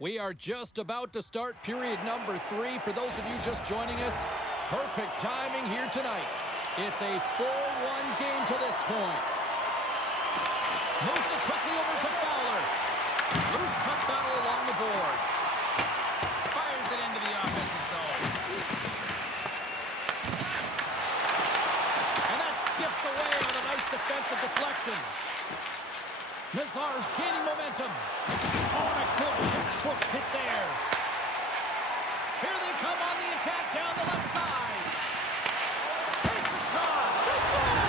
We are just about to start period number 3. For those of you just joining us, perfect timing here tonight. It's a 4-1 game to this point. Moves it quickly over to Fowler. Loose puck battle along the boards. Fires it into the offensive zone. And that skips away on a nice defensive deflection. Nazar's gaining momentum. Oh, and a good textbook hit there. Here they come on the attack down the left side. Takes a shot. They score!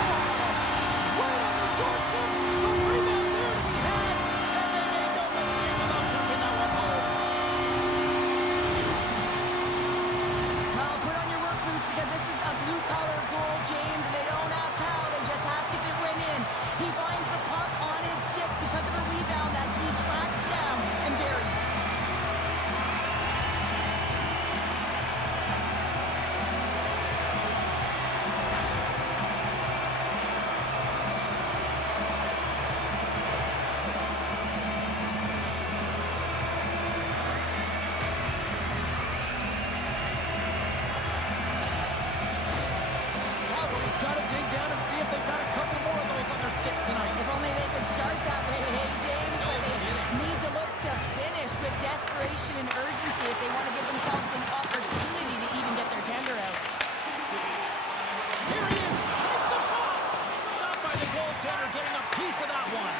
Right on the doorstep. The rebound there to be had. And they made no mistake about tucking that one home. Well, put on your work boots because this is a blue-collar goal, James. And they don't ask how, they just ask if it went in. He finds the puck on his stick because of a rebound that he tracks down and buries. Calgary's got to dig down and see if they've got a couple more of those on their sticks tonight. If only they could start that way, hey, James, No but they kidding. need to look to finish with desperation and urgency if they want to give themselves an opportunity to even get their tender out. Here he is. Takes the shot. Stopped by the goaltender, getting a piece of that one.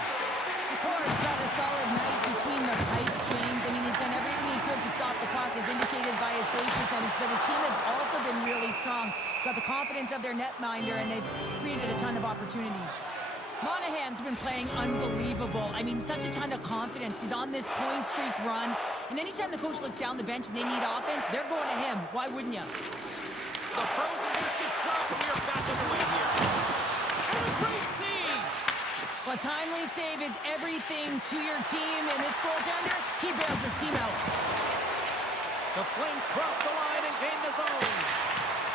Of course, had a solid night between the pipes, James. I mean, he's done everything he could to stop the puck, as indicated by his save percentage, but his team has also been really strong. Got the confidence of their netminder, and they've created a ton of opportunities. Monahan's been playing unbelievable. I mean, such a ton of confidence. He's on this point streak run, and anytime the coach looks down the bench and they need offense, they're going to him. Why wouldn't you? The frozen biscuits drop, and we are back underway here. And a great save. Well, timely save is everything to your team, and this goaltender, he bails his team out. The Flames cross the line and gain the zone.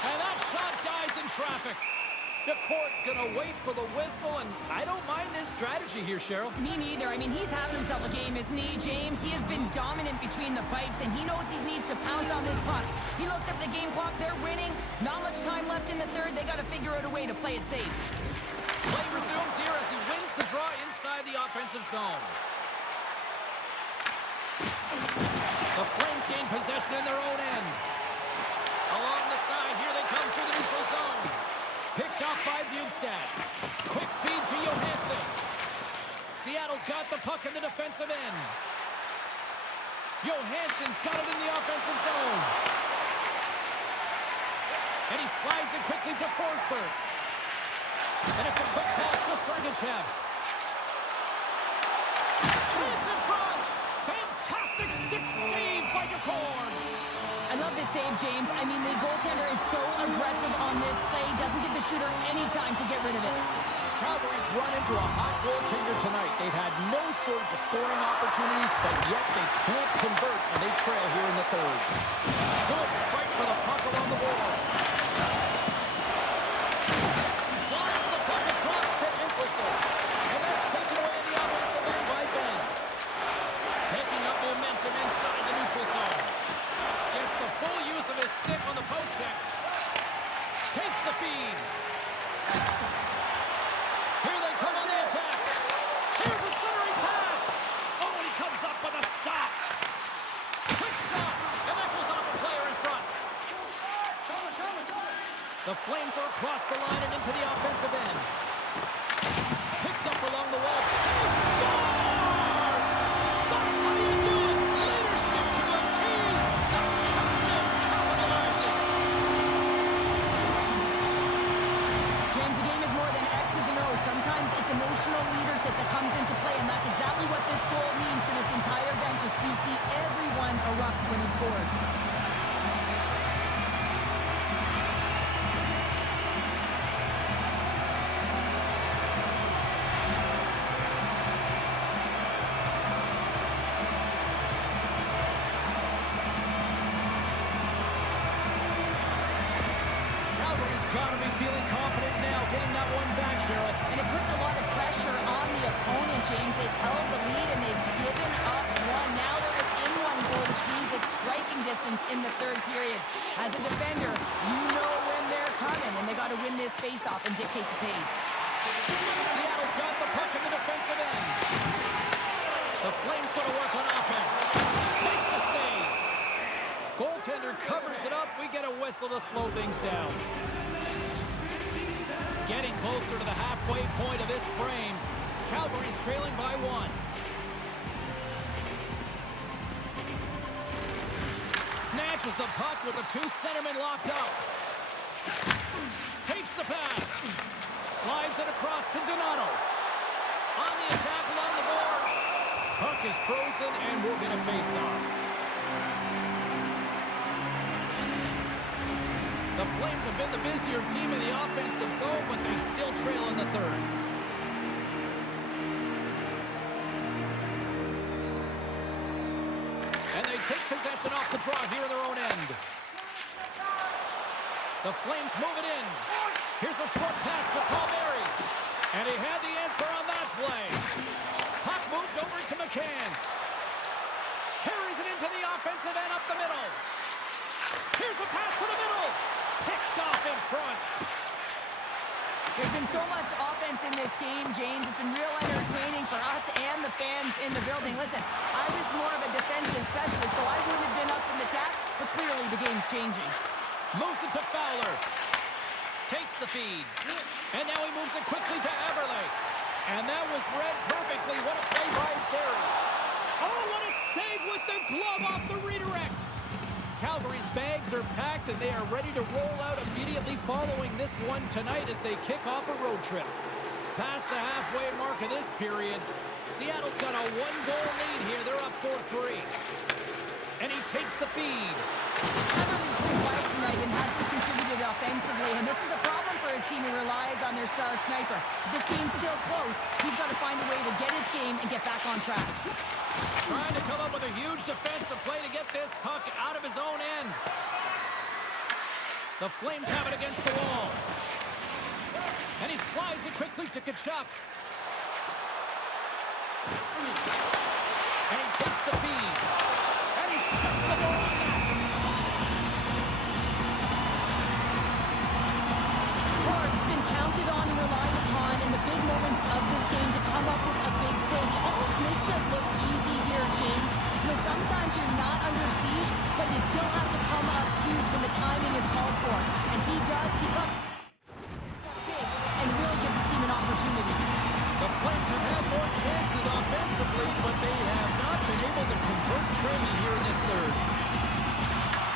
And that shot dies in traffic. DeCourt's going to wait for the whistle, and I don't mind this strategy here, Cheryl. Me neither. I mean, he's having himself a game, isn't he, James? He has been dominant between the pipes, and he knows he needs to pounce on this puck. He looks at the game clock. They're winning. Not much time left in the third. They got to figure out a way to play it safe. Play resumes here as he wins the draw inside the offensive zone. The Flames gain possession in their own end. Along the side, here they come through the neutral zone. Picked off by Bjugstad. Quick feed to Johansson. Seattle's got the puck in the defensive end. Johansson's got it in the offensive zone. And he slides it quickly to Forsberg. And it's a quick pass to Sergachev. Chase in front. Fantastic stick save by DeCourt. I love this save, James. I mean, the goaltender is so aggressive on this play. Doesn't give the shooter any time to get rid of it. Calgary's run into a hot goaltender tonight. They've had no shortage of scoring opportunities, but yet they can't convert, and they trail here in the third. Good fight for the puck along the boards. Slides the puck across to Entwistle, and that's taken away in the offensive end by Ben. Picking up momentum inside the neutral zone. Gets the full use of his stick on the poke check. Takes the feed. Here they come on the attack. Here's a centering pass. Oh, he comes up with a stop. Quick shot, and that goes off a player in front. The Flames are across the line and into the offensive end. Picked up along the wall. He scores! That's how you do it. Leadership to a team. The captain capitalizes. James, the game is more than X's and O's. Sometimes it's emotional leadership that comes into play, and that's exactly what this goal means to this entire bench as you see everyone erupts when he scores. points in the third period. As a defender, you know when they're coming, and they got to win this face-off and dictate the pace. Seattle's got the puck in the defensive end. The Flames going to work on offense. Makes the save. Goaltender covers it up. We get a whistle to slow things down. Getting closer to the halfway point of this frame. Calgary's trailing by 1. Snatches the puck with the 2 centermen locked up. Takes the pass. Slides it across to Donato. On the attack along the boards. Puck is frozen and we'll get a face-off. The Flames have been the busier team in the offensive zone, but they still trail in the third. And they take possession off the draw here in their own end. The Flames move it in. Here's a short pass to Palmieri. And he had the answer on that play. Puck moved over to McCann. Carries it into the offensive end up the middle. Here's a pass to the middle. Picked off in front. There's been so much offense in this game, James. It's been real entertaining for us and the fans in the building. Listen, I was more of a defensive specialist, so I wouldn't have been up in the tap, but clearly the game's changing. Moves it to Fowler. Takes the feed. And now he moves it quickly to Eberle. And that was read perfectly. What a play by Sari. Oh, what a save with the glove off the redirect. Calgary's bags are packed and they are ready to roll out immediately following this one tonight as they kick off a road trip. Past the halfway mark of this period, Seattle's got a 1-goal lead here. They're up 4-3. And he takes the feed. Eberle's been quiet tonight and hasn't contributed offensively, and this is a problem for his team who relies on their star sniper. If this game's still close, he's got to find a way to get his game and get back on track. Trying to come up with a huge defensive play to get this puck out of his own end. The Flames have it against the wall. And he slides it quickly to Tkachuk. And he takes the feed. And he shuts the door on that. Hard's been counted on and relied upon in the big moments of this game to come up with a big save. He almost makes it look easy here, James. You know, sometimes you're not under siege, but you still have to come up huge when the timing is called for. And he does. He comes big and really gives his team an opportunity. The Flames have had more chances offensively, but they have not been able to convert Training here in this third.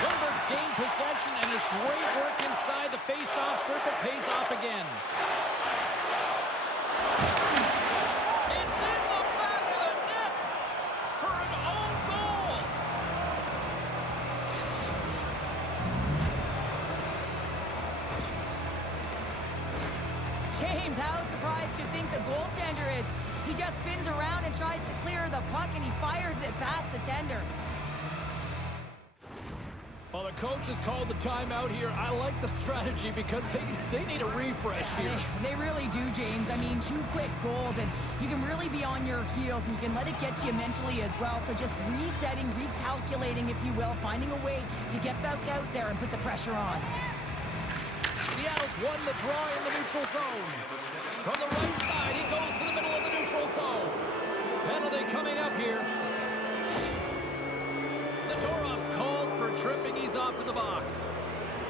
Lindbergh's gained possession, and his great work inside the face-off circle pays off again. It's in the back of the net for an own goal. James, how surprised do you think the goaltender is? He just spins around and tries to clear the puck, and he fires it past the tender. Well, the coach has called the timeout here. I like the strategy because they need a refresh here. They really do, James. I mean, 2 quick goals, and you can really be on your heels, and you can let it get to you mentally as well. So just resetting, recalculating, if you will, finding a way to get back out there and put the pressure on. Seattle's won the draw in the neutral zone. From the right side, he goes to the middle of the neutral zone. Penalty coming up here. Zadorov's called for tripping. He's off to the box.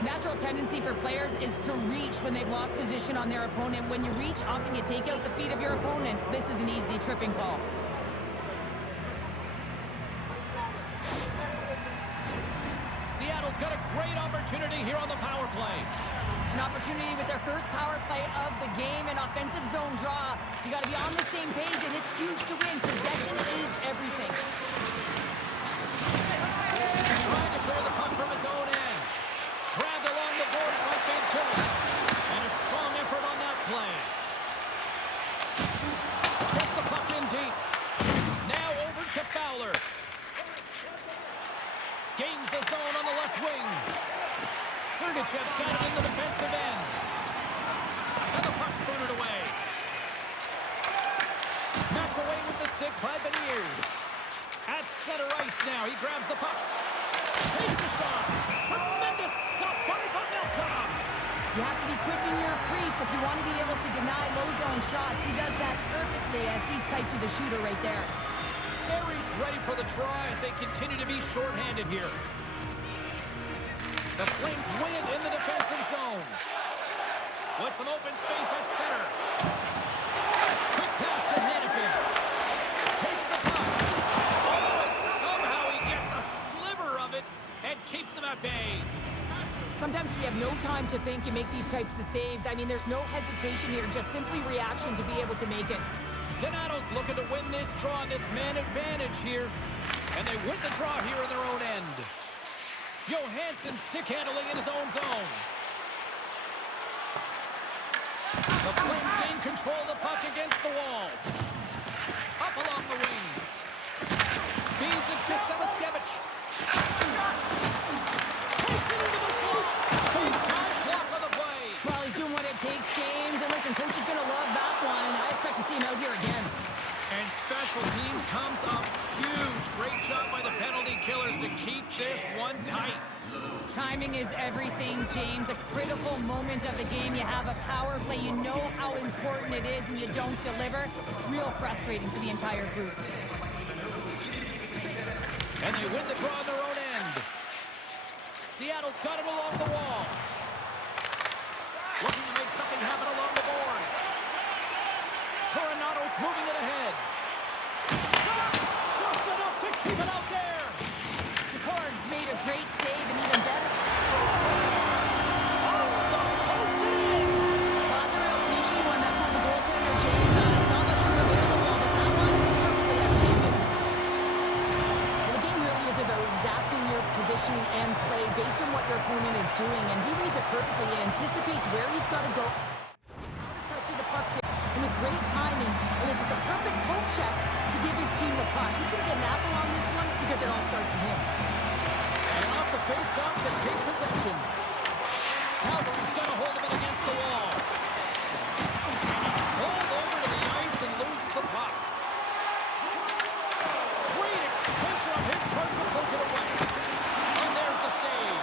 Natural tendency for players is to reach when they've lost position on their opponent. When you reach, often you take out the feet of your opponent. This is an easy tripping call. Seattle's got a great opportunity here on the power play. An opportunity with their first power play of the game, an offensive zone draw. You got to be on the same page, and it's huge to win. Possession is everything. Trying to clear the puck from his own end. Grabbed along the boards by Fantilli. And a strong effort on that play. Gets the puck in deep. Now over to Fowler. Gains the zone on the left wing. Sergachev's got it in the defensive end. And the puck's booted away. Knocked away with the stick by Beniers. At center ice now. He grabs the puck. Takes a shot. be quick in your crease if you want to be able to deny low zone shots. He does that perfectly as he's tight to the shooter right there. Series ready for the try as they continue to be shorthanded here. The Flames win it in the defensive zone. With some open space at center. Quick pass to Hannafin. Takes the puck. Oh, and somehow he gets a sliver of it and keeps them at bay. Sometimes when you have no time to think, you make these types of saves. I mean, there's no hesitation here, just simply reaction to be able to make it. Donato's looking to win this draw, this man advantage here. And they win the draw here in their own end. Johansson stick handling in his own zone. The Flames gain control of the puck against the wall. Up along the wing. Feeds it to Samaskevich. Takes it into the slot. Big time block on the play. Well, he's doing what it takes, James. And listen, coach is going to love that one. I expect to see him out here again. And special teams comes up huge. Great job by the penalty killers to keep this one tight. Timing is everything, James. A critical moment of the game. You have a power play. You know how important it is, and you don't deliver. Real frustrating for the entire group. And they win the draw on their own end. Seattle's got it along the wall. Looking to make something happen along the boards. Coronato's moving it ahead. Shot! Just enough to keep it out there. The Cards made a great save, and even better. Posted in. Was a real sneaky one that pulled the goaltender, James. Not much room available, but that one perfectly executed. Well, the game really is about adapting your positioning and play based on what your opponent is doing, and he reads it perfectly. He anticipates where he's got to go. Pressure the puck here, and with great timing, it's a perfect poke check to give his team the puck. He's going to get an apple on this one because it all starts with him. And off the face-off, they take possession. Calgary's got a hold of it against the wall. And he's pulled over to the ice and loses the puck. Great extension on his part to poke it away. And there's the save.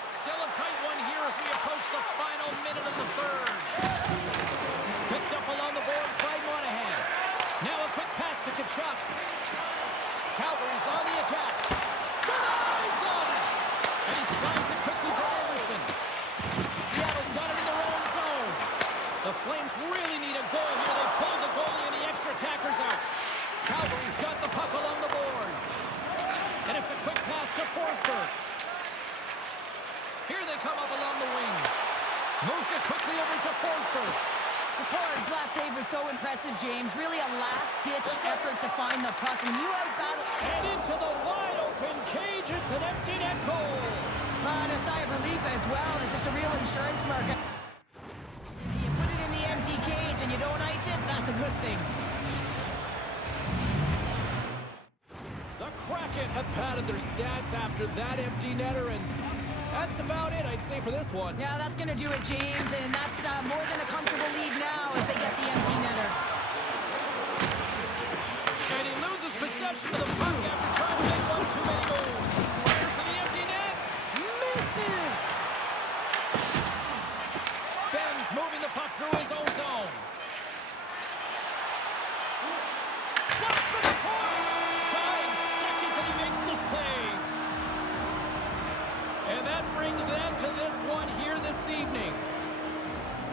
Still a tight one here as we approach the final minute of the third. Picked up along the boards by Monahan. Now a quick pass to Tkachuk. Calgary's on the attack. Denies him! And he slides it quickly to Anderson. Seattle's got it in their own zone. The Flames really need a goal here. They pulled the goalie and the extra attackers out. Calgary's got the puck along the boards. And it's a quick pass to Forsberg. Here they come up along the wing. Moves it quickly over to Forsberg. The Cards' last save was so impressive, James. Really a last-ditch effort to find the puck. When you outbattle... And into the wide-open cage, it's an empty net goal. And a sigh of relief as well, as it's a real insurance market. You put it in the empty cage and you don't ice it, that's a good thing. The Kraken have padded their stats after that empty netter, and that's about it, I'd say, for this one. Yeah, that's going to do it, James, and that's more than a comfortable lead now as they get the empty netter. And he loses possession of the puck after trying to make one too many moves. Fires to the empty net. Misses! Ben's moving the puck through his own zone. Stops for the point! 5 seconds and he makes the save. And that brings an end to this one here this evening.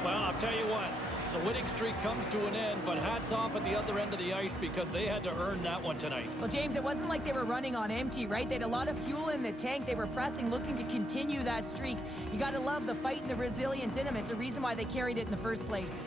Well, I'll tell you what, the winning streak comes to an end, but hats off at the other end of the ice because they had to earn that one tonight. Well, James, it wasn't like they were running on empty, right? They had a lot of fuel in the tank. They were pressing, looking to continue that streak. You got to love the fight and the resilience in them. It's the reason why they carried it in the first place.